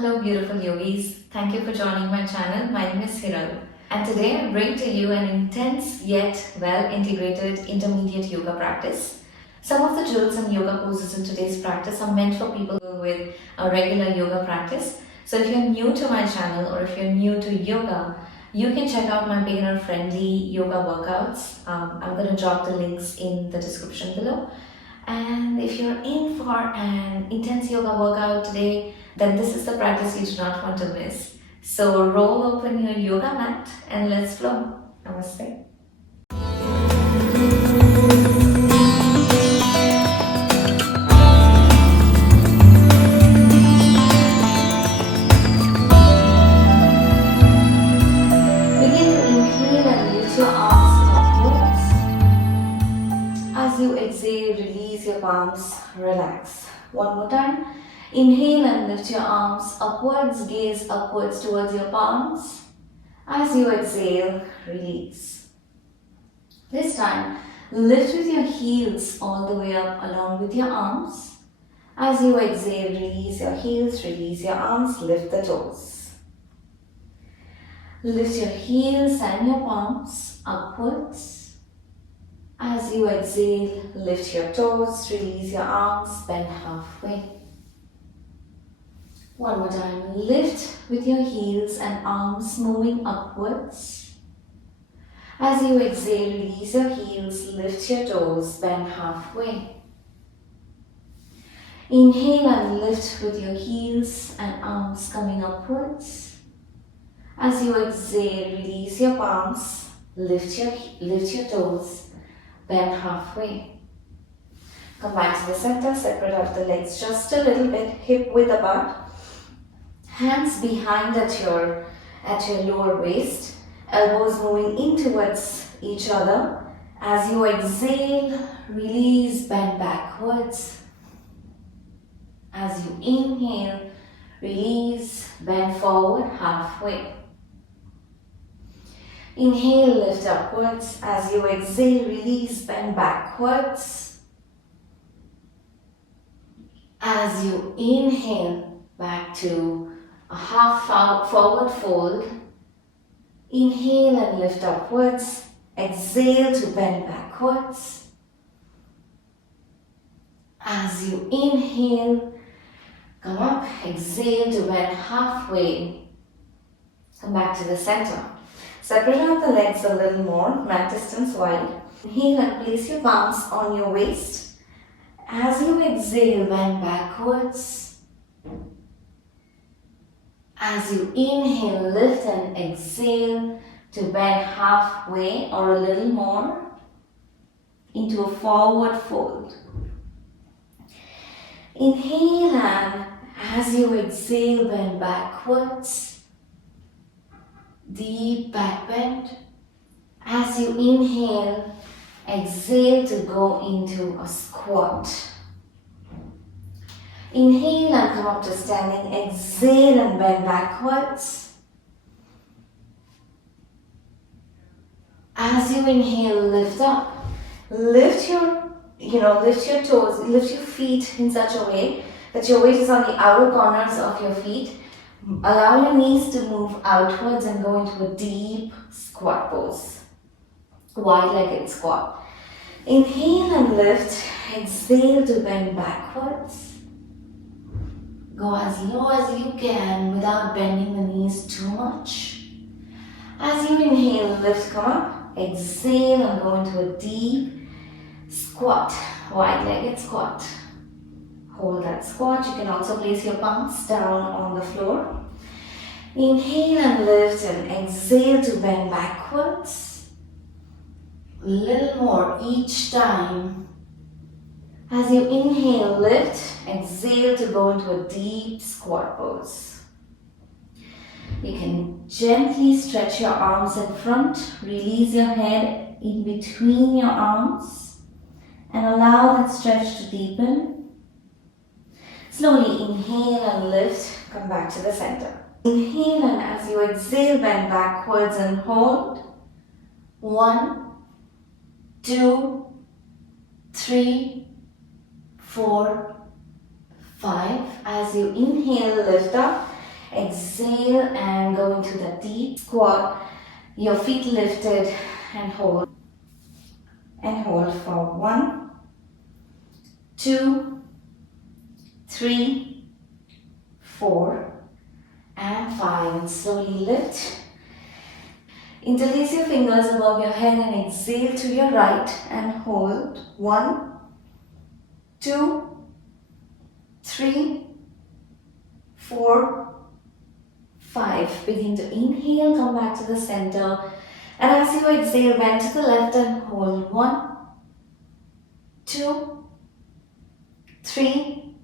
Hello beautiful yogis, thank you for joining my channel. My name is Hiral and today I bring to you an intense yet well integrated intermediate yoga practice. Some of the drills and yoga poses in today's practice are meant for people with a regular yoga practice. So if you're new to my channel or if you're new to yoga, you can check out my beginner friendly yoga workouts. I'm going to drop the links in the description below. And if you're in for an intense yoga workout today, then this is the practice you do not want to miss. So roll open your yoga mat and let's flow. Namaste. Begin to inhale and lift your arms upwards. As you exhale, release your palms, relax. One more time. Inhale and lift your arms upwards, gaze upwards towards your palms. As you exhale, release. This time, lift with your heels all the way up along with your arms. As you exhale, release your heels, release your arms, lift the toes. Lift your heels and your palms upwards. As you exhale, lift your toes, release your arms, bend halfway. One more time, lift with your heels and arms moving upwards. As you exhale, release your heels, lift your toes, bend halfway. Inhale and lift with your heels and arms coming upwards. As you exhale, release your palms, lift your toes, bend halfway. Come back to the center, separate out the legs just a little bit, hip width apart. Hands behind at your lower waist, elbows moving in towards each other. As you exhale, release, bend backwards. As you inhale, release, bend forward halfway. Inhale, lift upwards. As you exhale, release, bend backwards. As you inhale, back to a half forward fold. Inhale and lift upwards. Exhale to bend backwards. As you inhale, come up. Exhale to bend halfway. Come back to the center. Separate out the legs a little more, mat distance wide. Inhale and place your palms on your waist. As you exhale, bend backwards. As you inhale, lift and exhale to bend halfway or a little more into a forward fold. Inhale and as you exhale, bend backwards. Deep back bend. As you inhale, exhale to go into a squat. Inhale and come up to standing. Exhale and bend backwards. As you inhale, lift up. Lift your toes, lift your feet in such a way that your weight is on the outer corners of your feet. Allow your knees to move outwards and go into a deep squat pose. Wide-legged squat. Inhale and lift. Exhale to bend backwards. Go as low as you can without bending the knees too much. As you inhale, lift, come up. Exhale and go into a deep squat, wide-legged squat. Hold that squat. You can also place your palms down on the floor. Inhale and lift and exhale to bend backwards. A little more each time. As you inhale, lift, exhale to go into a deep squat pose. You can gently stretch your arms in front, release your head in between your arms and allow that stretch to deepen. Slowly inhale and lift, come back to the center. Inhale and as you exhale, bend backwards and hold. 1, 2, 3, 4, 5. As you inhale, lift up. Exhale and go into the deep squat. Your feet lifted and hold. And hold for 1, 2, 3, 4, and 5. And slowly lift. Interlace your fingers above your head and exhale to your right and hold. 1, 2, 3, 4, 5. Begin to inhale, come back to the center. And as you exhale, bend to the left and hold. 1, 2, 3,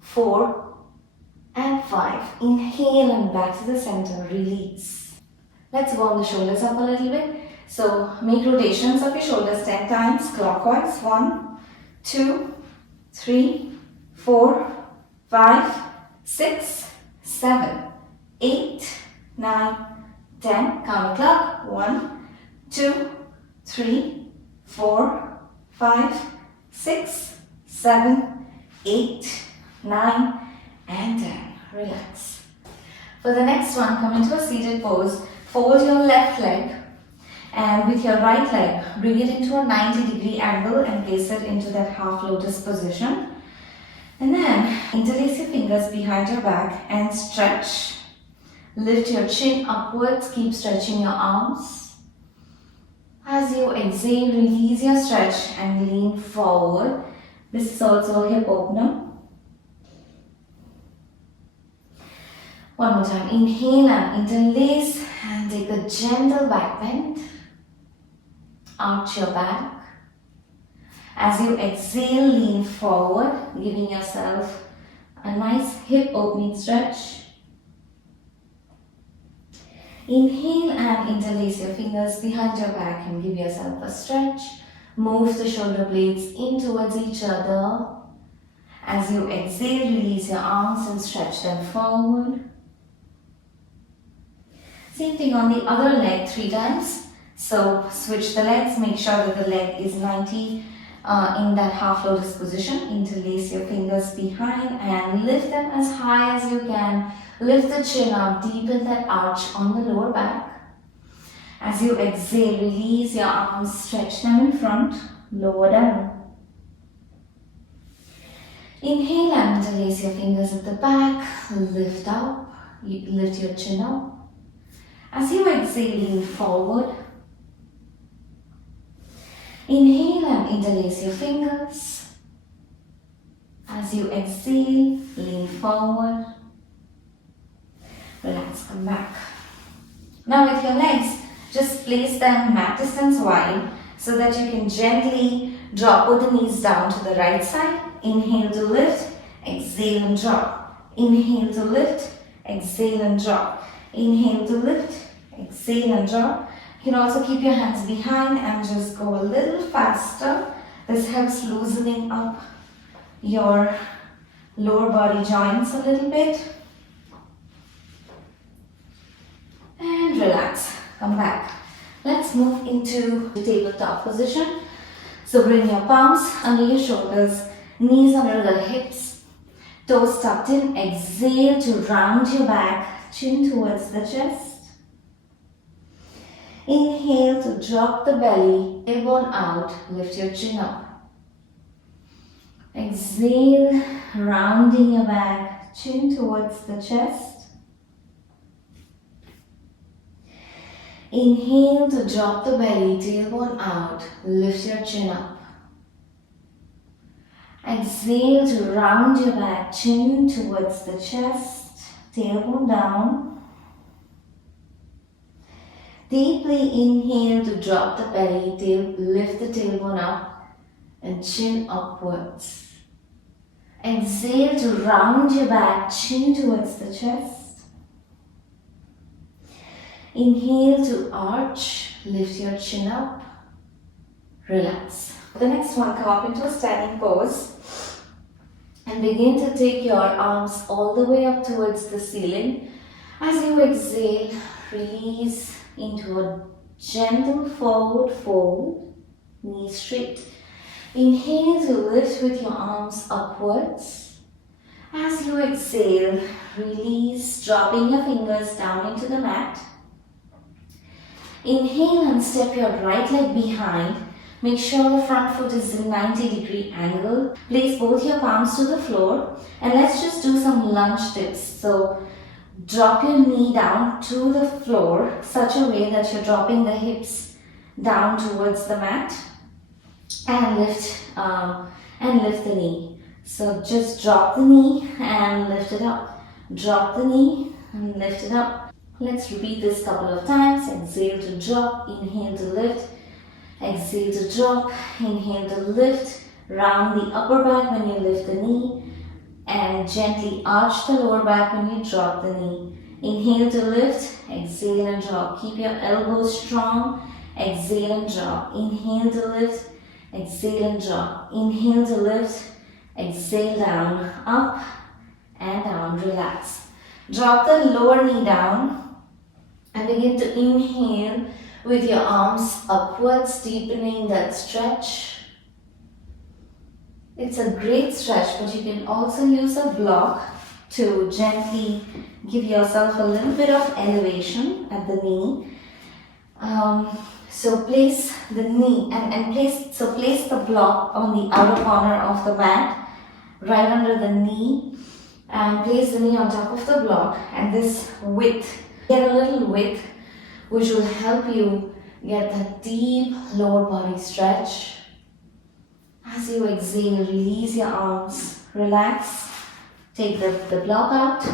4, and 5. Inhale and back to the center. Release. Let's warm the shoulders up a little bit. So make rotations of your shoulders 10 times clockwise. 1, 2, 3, 4, 5, 6, 7, 8, 9, 10. Count the clock. 1, 2, 3, 4, 5, 6, 7, 8, 9, and 10. Relax. For the next one, come into a seated pose. Fold your left leg and with your right leg, bring it into a 90-degree angle and place it into that half lotus position. And then interlace your fingers behind your back and stretch. Lift your chin upwards, keep stretching your arms. As you exhale, release your stretch and lean forward. This is also a hip opener. One more time. Inhale and interlace and take a gentle back bend. Arch your back. As you exhale, lean forward, giving yourself a nice hip opening stretch. Inhale and interlace your fingers behind your back and give yourself a stretch. Move the shoulder blades in towards each other. As you exhale, release your arms and stretch them forward. Same thing on the other leg 3 times. So switch the legs, make sure that the leg is 90 in that half lotus position. Interlace your fingers behind and lift them as high as you can. Lift the chin up, deepen that arch on the lower back. As you exhale, release your arms, stretch them in front, lower down. Inhale and interlace your fingers at the back, lift up, lift your chin up. As you exhale, lean forward. Inhale and interlace your fingers. As you exhale, lean forward. Relax, come back. Now with your legs, just place them mat distance wide so that you can gently drop both the knees down to the right side. Inhale to lift, exhale and drop. Inhale to lift, exhale and drop. Inhale to lift, exhale and drop. You can also keep your hands behind and just go a little faster. This helps loosening up your lower body joints a little bit. And relax, come back. Let's move into the tabletop position. So bring your palms under your shoulders, knees under the hips, toes tucked in. Exhale to round your back, chin towards the chest. Inhale to drop the belly, tailbone out, lift your chin up. Exhale, rounding your back, chin towards the chest. Inhale to drop the belly, tailbone out, lift your chin up. Exhale to round your back, chin towards the chest, tailbone down. Deeply inhale to drop the belly, lift the tailbone up and chin upwards. Exhale to round your back, chin towards the chest. Inhale to arch, lift your chin up, relax. The next one, come up into a standing pose and begin to take your arms all the way up towards the ceiling. As you exhale, release into a gentle forward fold, knees straight. Inhale to lift with your arms upwards. As you exhale, release Just dropping your fingers down into the mat. Inhale and step your right leg behind. Make sure the front foot is in 90-degree angle. Place both your palms to the floor and let's just do some lunge dips. So drop your knee down to the floor such a way that you're dropping the hips down towards the mat and lift the knee. So just drop the knee and lift it up. Drop the knee and lift it up. Let's repeat this a couple of times. Exhale to drop, inhale to lift. Exhale to drop, inhale to lift. Round the upper back when you lift the knee and gently arch the lower back when you drop the knee. Inhale to lift, exhale and drop. Keep your elbows strong. Exhale and drop. Inhale to lift, exhale and drop. Inhale to lift, exhale down, up and down. Relax. Drop the lower knee down and begin to inhale with your arms upwards, deepening that stretch. It's a great stretch, but you can also use a block to gently give yourself a little bit of elevation at the knee. So place the knee place the block on the outer corner of the mat, right under the knee, and place the knee on top of the block. And this width, get a little width, which will help you get that deep lower body stretch. As you exhale, release your arms, relax, take the block out,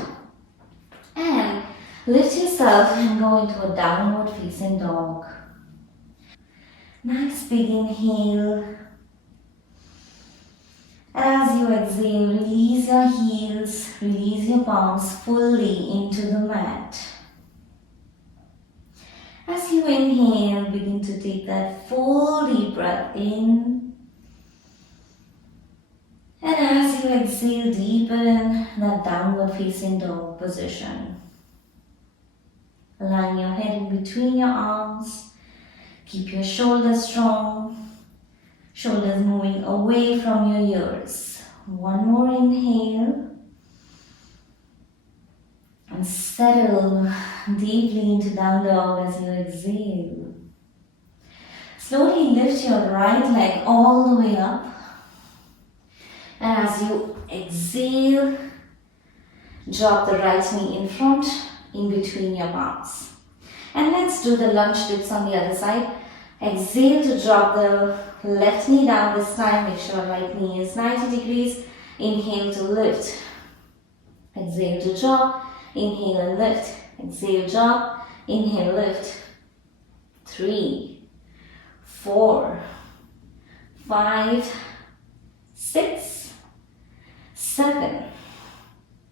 and lift yourself and go into a downward facing dog. Nice big inhale. And as you exhale, release your heels, release your palms fully into the mat. As you inhale, begin to take that full deep breath in. And as you exhale, deepen that downward facing dog position. Align your head in between your arms. Keep your shoulders strong. Shoulders moving away from your ears. One more inhale. And settle deeply into down dog as you exhale. Slowly lift your right leg all the way up. And as you exhale, drop the right knee in front, in between your palms. And let's do the lunge dips on the other side. Exhale to drop the left knee down this time. Make sure right knee is 90 degrees. Inhale to lift. Exhale to drop. Inhale and lift. Exhale, drop. Inhale, lift. 3, 4, 5, 6, 7,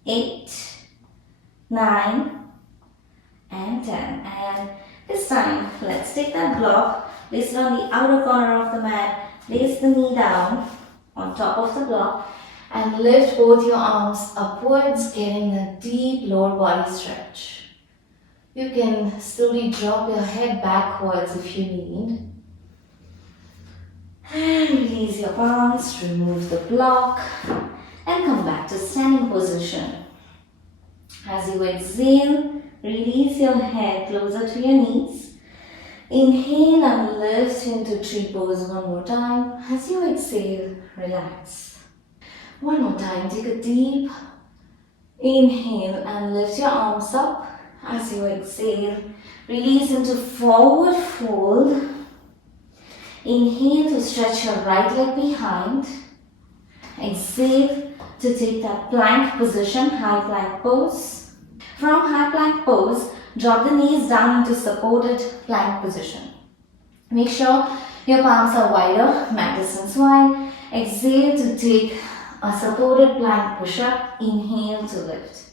8, 9, and 10. And this time, let's take that block, place it on the outer corner of the mat, place the knee down on top of the block, and lift both your arms upwards, getting a deep lower body stretch. You can slowly drop your head backwards if you need. And release your palms, remove the block, and come back to standing position. As you exhale, release your head closer to your knees. Inhale and lift into tree pose one more time. As you exhale, relax. One more time, take a deep inhale and lift your arms up. As you exhale, release into forward fold. Inhale to stretch your right leg behind. Exhale to take that plank position, high plank pose. From high plank pose, drop the knees down into supported plank position. Make sure your palms are wider, mat distance wide. Exhale to take a supported plank push-up. Inhale to lift.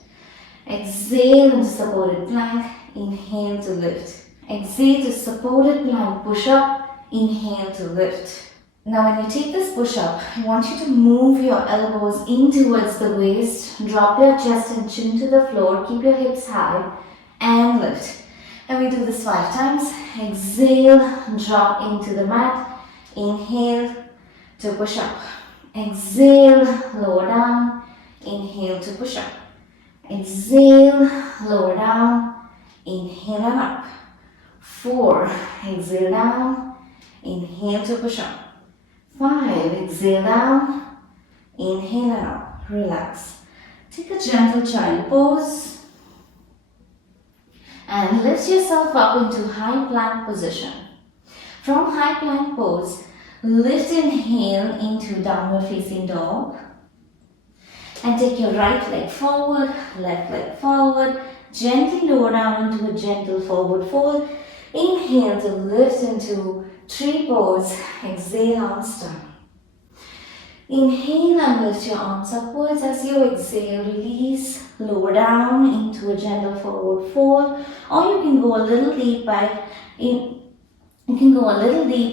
Exhale into supported plank. Inhale to lift. Exhale to supported plank push-up. Inhale to lift. Now when you take this push-up, I want you to move your elbows in towards the waist. Drop your chest and chin to the floor. Keep your hips high and lift. And we do this 5 times. Exhale, drop into the mat. Inhale to push up. Exhale, lower down. Inhale to push up. Exhale, lower down, inhale and up. 4, exhale down, inhale to push up. 5, exhale down, inhale and up, relax. Take a gentle child pose and lift yourself up into high plank position. From high plank pose, lift inhale into downward facing dog and take your right leg forward, left leg forward, gently lower down into a gentle forward fold. Inhale to lift into tree pose, exhale arms down. Inhale and lift your arms upwards. As you exhale, release, lower down into a gentle forward fold, or you can go a little deep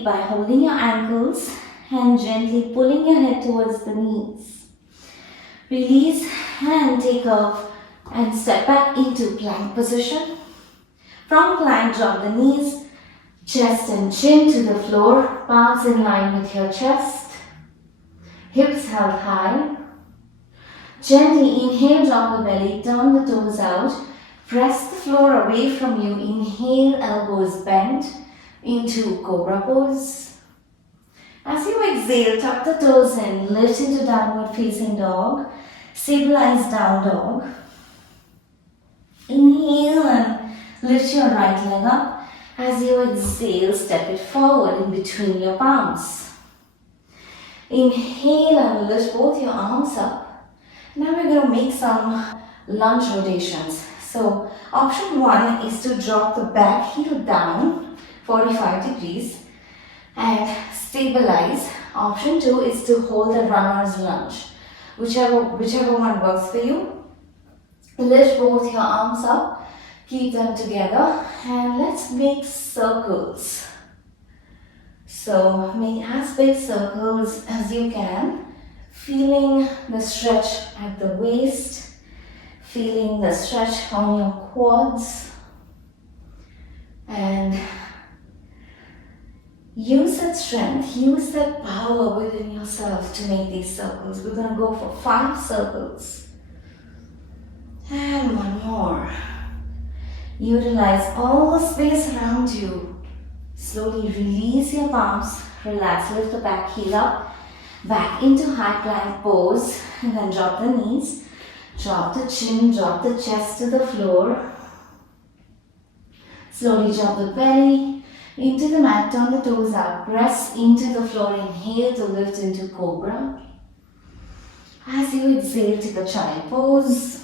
by holding your ankles and gently pulling your head towards the knees. Release and take off and step back into plank position. From plank, drop the knees, chest and chin to the floor, palms in line with your chest, hips held high. Gently inhale, drop the belly, turn the toes out, press the floor away from you. Inhale, elbows bent into cobra pose. As you exhale, tuck the toes in, lift into downward facing dog, stabilize down dog. Inhale and lift your right leg up. As you exhale, step it forward in between your palms. Inhale and lift both your arms up. Now we're going to make some lunge rotations. So option 1 is to drop the back heel down 45 degrees and stabilize. Option 2 is to hold the runner's lunge. Whichever one works for you. Lift both your arms up. Keep them together and let's make circles. So make as big circles as you can, feeling the stretch at the waist, feeling the stretch on your quads, and use that strength, use that power within yourself to make these circles. We're going to go for 5 circles. And one more. Utilize all the space around you. Slowly release your palms, relax, lift the back heel up, back into high plank pose, and then drop the knees, drop the chin, drop the chest to the floor. Slowly drop the belly into the mat, turn the toes out, press into the floor, inhale to lift into cobra. As you exhale, take a child pose.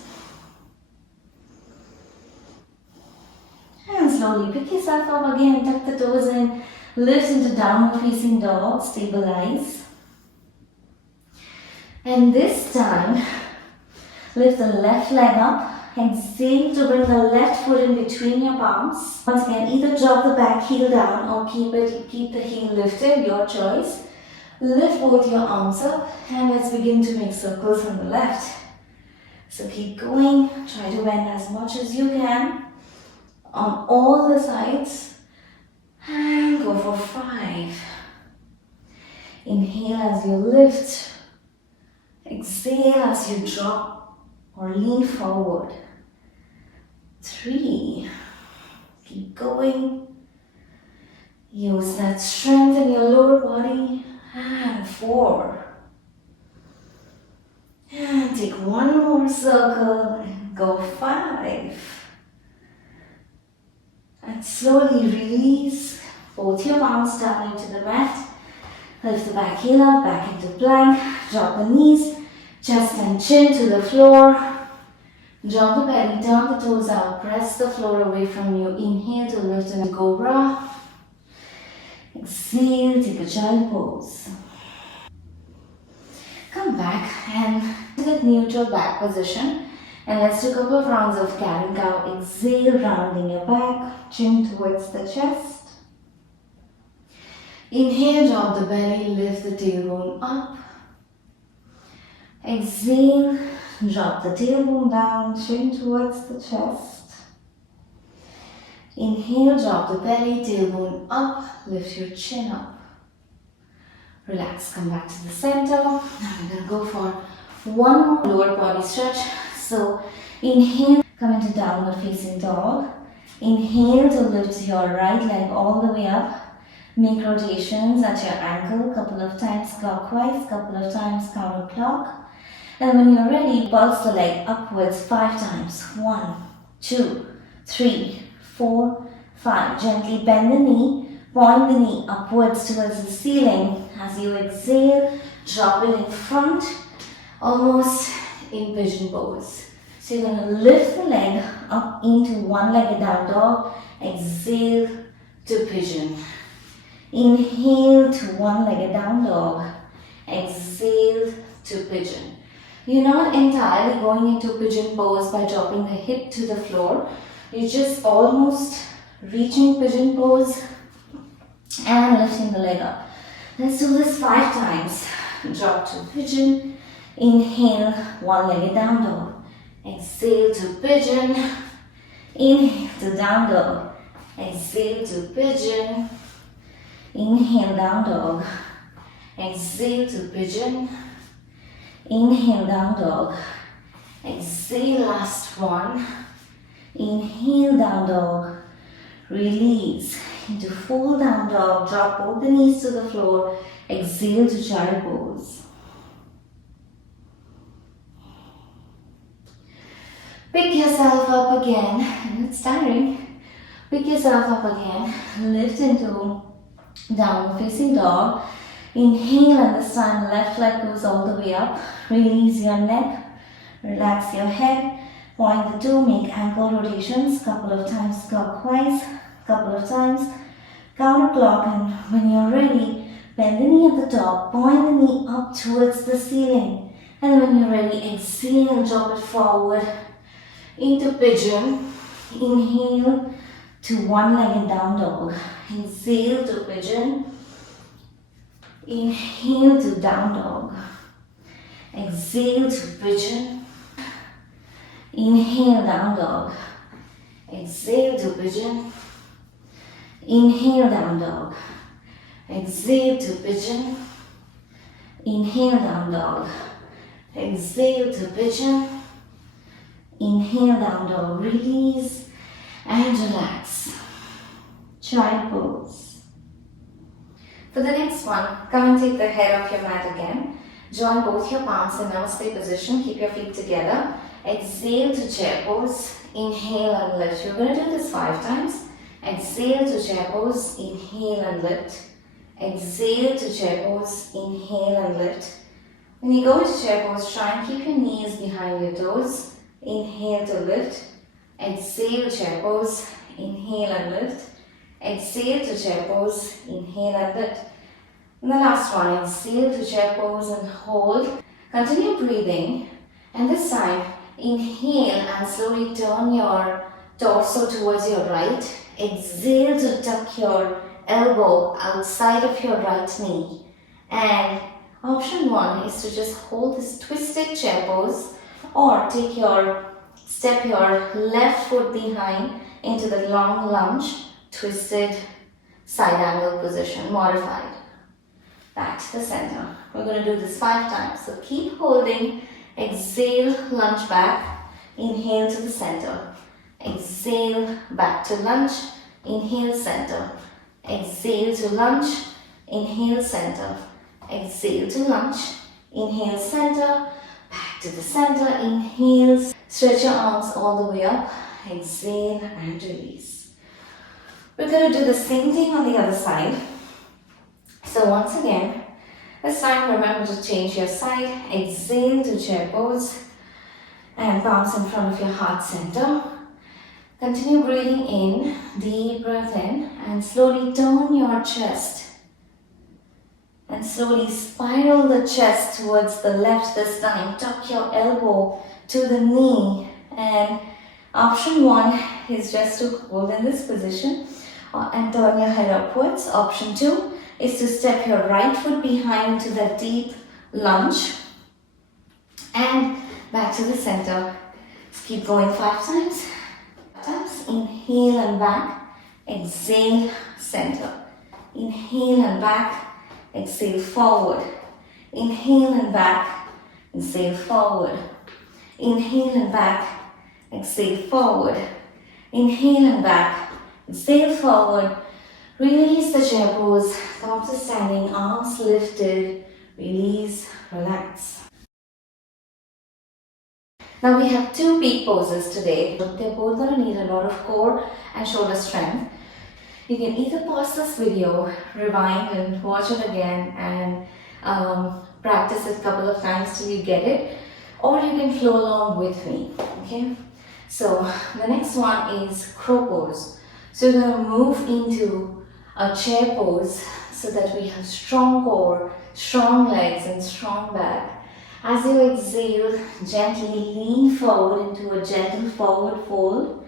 And slowly pick yourself up again, tuck the toes in, lift into downward facing dog, stabilize. And this time, lift the left leg up, exhale to bring the left foot in between your palms. Once again, either drop the back heel down or keep the heel lifted, your choice. Lift both your arms up and let's begin to make circles on the left. So keep going, try to bend as much as you can on all the sides and go for 5. Inhale as you lift, exhale as you drop or lean forward. 3, keep going, use that strength in your lower body, and 4, and take one more circle and go 5. And slowly release both your palms down into the mat. Lift the back heel up, back into plank. Drop the knees, chest and chin to the floor. Drop the belly, turn the toes out, press the floor away from you. Inhale to lift into cobra. Exhale, take a child pose. Come back and to that neutral back position. And let's do a couple of rounds of cat and cow. Exhale, rounding your back, chin towards the chest. Inhale, drop the belly, lift the tailbone up. Exhale, drop the tailbone down, chin towards the chest. Inhale, drop the belly, tailbone up, lift your chin up. Relax, come back to the center. Now we're going to go for one more lower body stretch. So inhale, Come into downward facing dog. Inhale to lift your right leg all the way up. Make rotations at your ankle, couple of times clockwise, couple of times counterclock. And when you're ready, pulse the leg upwards 5 times. 1, 2, 3, 4, 5. Gently bend the knee, point the knee upwards towards the ceiling. As you exhale, drop it in front, almost in pigeon pose. So you're going to lift the leg up into one-legged down dog. Exhale to pigeon. Inhale to one-legged down dog. Exhale to pigeon. You're not entirely going into pigeon pose by dropping the hip to the floor. You're just almost reaching pigeon pose and lifting the leg up. Let's do this 5 times. Drop to pigeon. Inhale, one-legged down dog. Exhale to pigeon. Inhale to down dog. Exhale to pigeon. Inhale, down dog. Exhale to pigeon. Inhale, down dog. Exhale, last one. Inhale, down dog. Release into full down dog. Drop both the knees to the floor. Exhale to child pose. Pick yourself up again. It's tiring. Pick yourself up again. Lift into downward facing dog. Inhale, and this time left leg goes all the way up. Release your neck. Relax your head. Point the toe. Make ankle rotations. Couple of times clockwise. Couple of times counterclock. And when you're ready, bend the knee at the top. Point the knee up towards the ceiling. And when you're ready, exhale and drop it forward into pigeon. Inhale to one-legged down dog. Exhale to pigeon. Inhale to down dog. Exhale to pigeon. Inhale, down dog. Exhale to pigeon. Inhale, down dog. Exhale to pigeon. Inhale, down dog. Exhale to pigeon. Inhale, down dog. Release and relax. Child pose. For the next one, come and take the head off your mat again. Join both your palms in Namaste position. Keep your feet together. Exhale to chair pose. Inhale and lift. You're going to do this 5 times. Exhale to chair pose. Inhale and lift. Exhale to chair pose. Inhale and lift. When you go into chair pose, try and keep your knees behind your toes. Inhale to lift. Exhale, chair pose. Inhale and lift. Exhale to chair pose. Inhale and lift. And the last one, exhale to chair pose and hold. Continue breathing. And this time, inhale and slowly turn your torso towards your right. Exhale to tuck your elbow outside of your right knee. And option 1 is to just hold this twisted chair pose, or step your left foot behind into the long lunge, twisted side angle position, modified. Back to the center. We're going to do this 5 times. So keep holding. Exhale, lunge back. Inhale to the center. Exhale, back to lunge. Inhale, center. Exhale to lunge. Inhale, center. Exhale to lunge. Inhale, center. Back to the center. Inhale. Stretch your arms all the way up. Exhale and release. We're going to do the same thing on the other side. So once again, this time remember to change your side. Exhale to chair pose and palms in front of your heart center. Continue breathing in, deep breath in, and slowly turn your chest. And slowly spiral the chest towards the left this time. Tuck your elbow to the knee. And option 1 is just to hold in this position and turn your head upwards. Option 2 is to step your right foot behind into that deep lunge and back to the center. Let's keep going 5 times. Inhale and back. Exhale, center. Inhale and back. Exhale, forward. Inhale and back. Exhale, forward. Inhale and back. Exhale forward. Inhale and back. Exhale forward. Release the chair pose. Come up to standing, arms lifted. Release, relax. Now we have two peak poses today. They're both going to need a lot of core and shoulder strength. You can either pause this video, rewind and watch it again and practice it a couple of times till you get it, or you can flow along with me, okay? So the next one is crow pose. So you're going to move into a chair pose so that we have strong core, strong legs and strong back. As you exhale, gently lean forward into a gentle forward fold.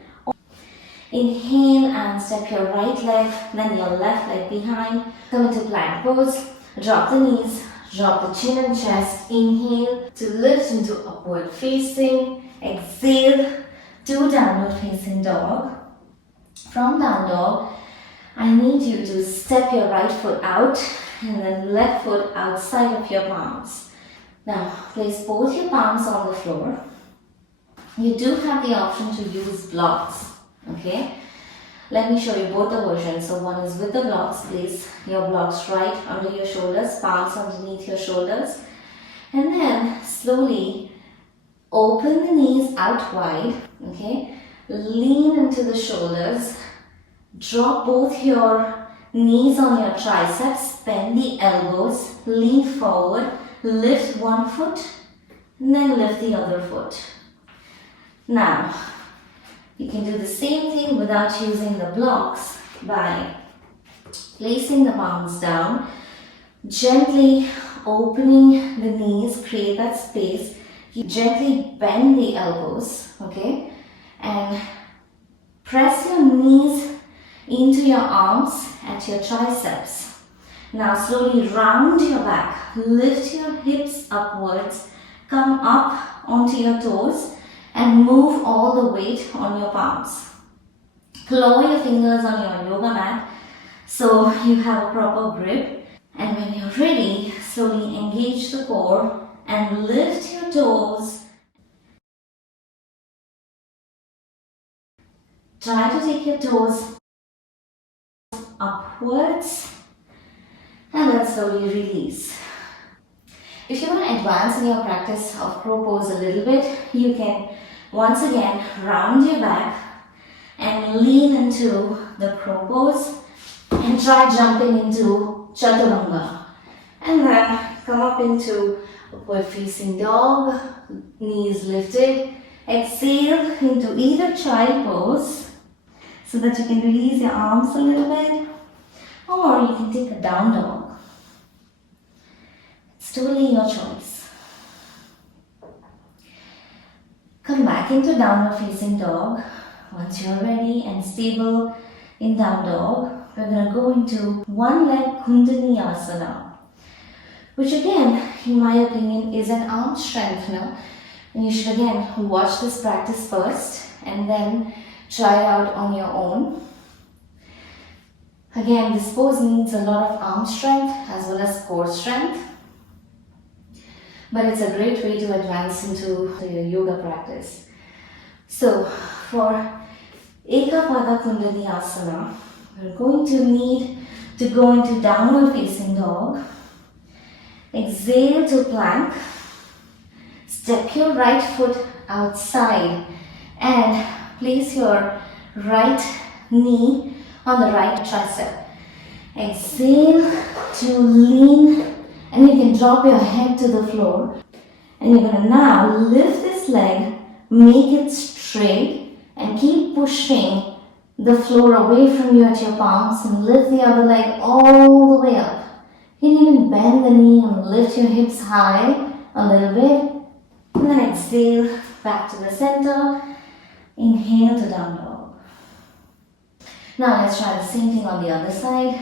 Inhale and step your right leg, then your left leg behind. Come into plank pose. Drop the knees, drop the chin and chest. Inhale to lift into upward facing. Exhale to downward facing dog. From down dog, I need you to step your right foot out and then left foot outside of your palms. Now, place both your palms on the floor. You do have the option to use blocks, okay? Let me show you both the versions. So one is with the blocks. Place your blocks right under your shoulders, palms underneath your shoulders. And then slowly open the knees out wide, okay? Lean into the shoulders. Drop both your knees on your triceps, bend the elbows, lean forward. Lift one foot, and then lift the other foot. Now, you can do the same thing without using the blocks by placing the palms down, gently opening the knees, create that space. You gently bend the elbows, okay, and press your knees into your arms at your triceps. Now slowly round your back, lift your hips upwards, come up onto your toes and move all the weight on your palms. Claw your fingers on your yoga mat so you have a proper grip, and when you're ready, slowly engage the core and lift your toes. Try to take your toes upwards. And then slowly release. If you want to advance in your practice of crow pose a little bit, you can once again round your back and lean into the crow pose and try jumping into chaturanga. And then come up into upward facing dog, knees lifted. Exhale into either child pose so that you can release your arms a little bit. Or you can take a down dog. It's totally your choice. Come back into downward facing dog. Once you're ready and stable in down dog, we're going to go into one leg Koundinyasana, which again, in my opinion, is an arm strengthener. And you should again watch this practice first and then try it out on your own. Again, this pose needs a lot of arm strength as well as core strength, but it's a great way to advance into your yoga practice. So, for Ekapada Koundinyasana, we're going to need to go into downward facing dog. Exhale to plank. Step your right foot outside and place your right knee on the right tricep. Exhale to lean, and you can drop your head to the floor. And you're going to now lift this leg, make it straight, and keep pushing the floor away from you at your palms and lift the other leg all the way up. You can even bend the knee and lift your hips high a little bit. And then exhale back to the center. Inhale to down dog. Now let's try the same thing on the other side.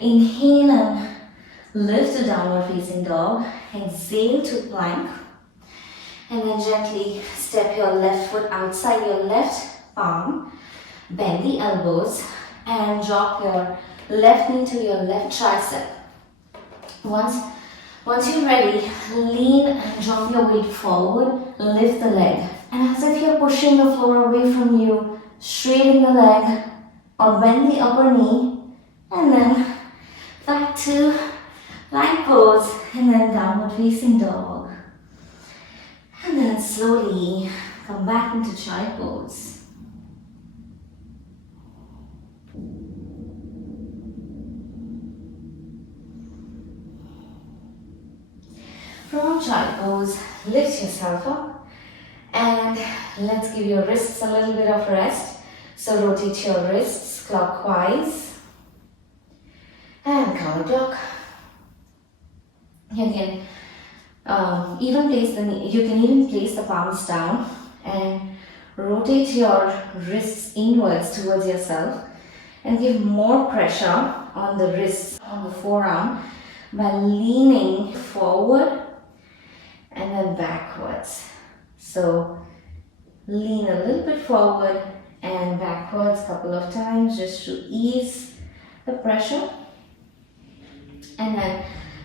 Inhale and lift to downward facing dog. Exhale to plank. And then gently step your left foot outside your left palm. Bend the elbows and drop your left knee to your left tricep. Once you're ready, lean and drop your weight forward. Lift the leg And as if you're pushing the floor away from you, straighten the leg or bend the upper knee, and then back to plank pose, and then downward facing dog. And then slowly come back into child pose. From child pose, lift yourself up and let's give your wrists a little bit of rest. So rotate your wrists clockwise and counterclock. You can even place the palms down and rotate your wrists inwards towards yourself and give more pressure on the wrists, on the forearm by leaning forward and then backwards. So lean a little bit forward and backwards a couple of times just to ease the pressure. And then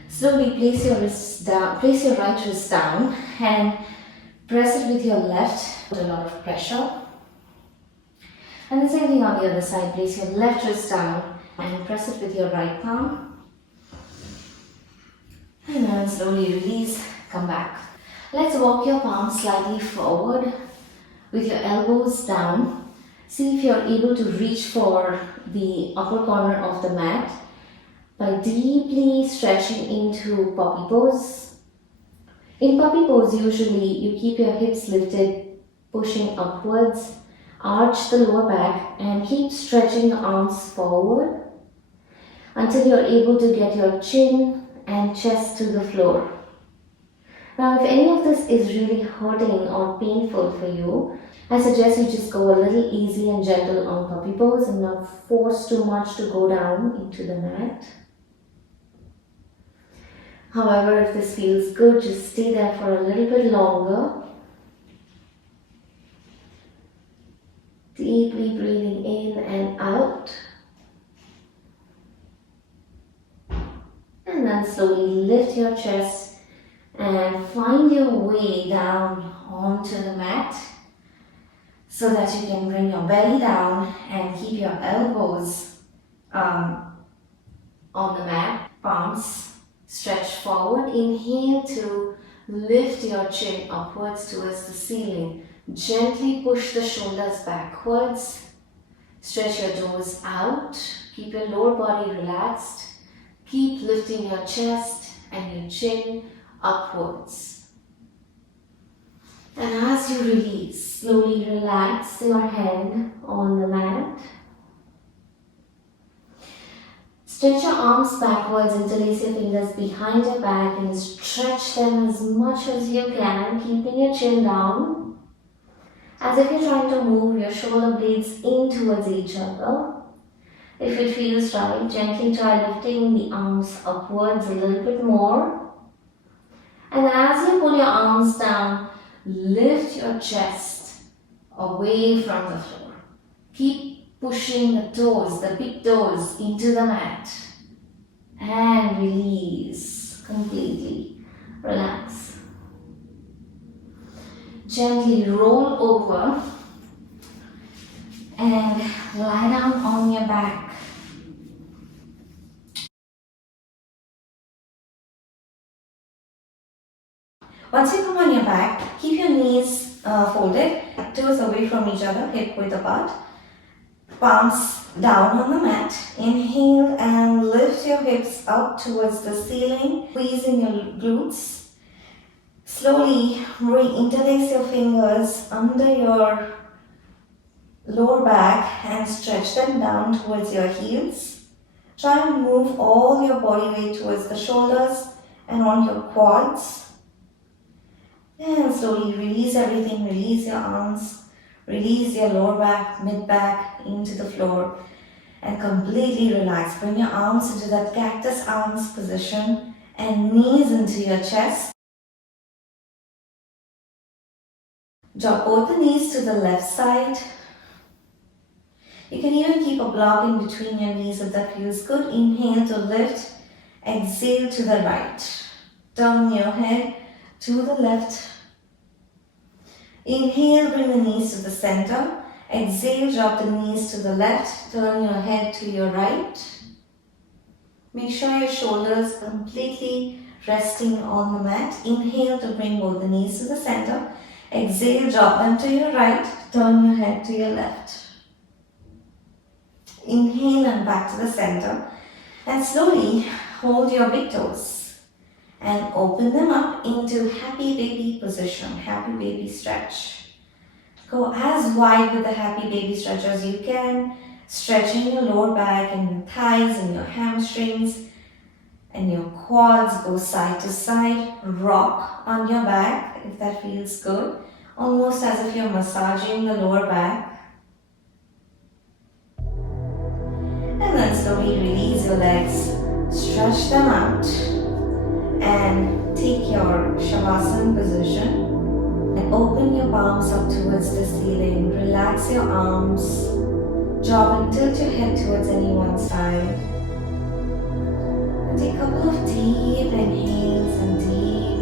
slowly place your wrists down, place your right wrist down and press it with your left with a lot of pressure. And the same thing on the other side, place your left wrist down and press it with your right palm. And then slowly release, come back. Let's walk your palms slightly forward with your elbows down. See if you're able to reach for the upper corner of the mat by deeply stretching into puppy pose. In puppy pose, usually you keep your hips lifted, pushing upwards, arch the lower back and keep stretching the arms forward until you're able to get your chin and chest to the floor. Now, if any of this is really hurting or painful for you, I suggest you just go a little easy and gentle on puppy pose and not force too much to go down into the mat. However, if this feels good, just stay there for a little bit longer. Deeply breathing in and out. And then slowly lift your chest and find your way down onto the mat so that you can bring your belly down and keep your elbows on the mat, palms stretch forward. Inhale to lift your chin upwards towards the ceiling. Gently push the shoulders backwards. Stretch your toes out. Keep your lower body relaxed. Keep lifting your chest and your chin upwards. And as you release, slowly relax your hand on the mat. Stretch your arms backwards, interlace your fingers behind your back and stretch them as much as you can, keeping your chin down. As if you're trying to move your shoulder blades in towards each other. If it feels right, gently try lifting the arms upwards a little bit more. And as you pull your arms down, lift your chest away from the floor. Keep pushing the toes, the big toes, into the mat. And release completely. Relax. Gently roll over and lie down on your back. Once you come on your back, keep your knees folded, toes away from each other, hip width apart. Palms down on the mat. Inhale and lift your hips up towards the ceiling, squeezing your glutes. Slowly interlace your fingers under your lower back and stretch them down towards your heels. Try and move all your body weight towards the shoulders and on your quads. And slowly release everything, release your arms, release your lower back, mid back into the floor and completely relax. Bring your arms into that cactus arms position and knees into your chest. Drop both the knees to the left side. You can even keep a block in between your knees if that feels good. Inhale to lift, exhale to the right. Turn your head to the left. Inhale, bring the knees to the center. Exhale, drop the knees to the left. Turn your head to your right. Make sure your shoulders are completely resting on the mat. Inhale to bring both the knees to the center. Exhale, drop them to your right. Turn your head to your left. Inhale and back to the center. And slowly hold your big toes and open them up into happy baby position, happy baby stretch. Go as wide with the happy baby stretch as you can, stretching your lower back and your thighs and your hamstrings and your quads. Go side to side, rock on your back if that feels good, almost as if you're massaging the lower back. And then slowly release your legs, stretch them out, and take your Shavasana position and open your palms up towards the ceiling. Relax your arms, drop and tilt your head towards any one side. And take a couple of deep inhales and deep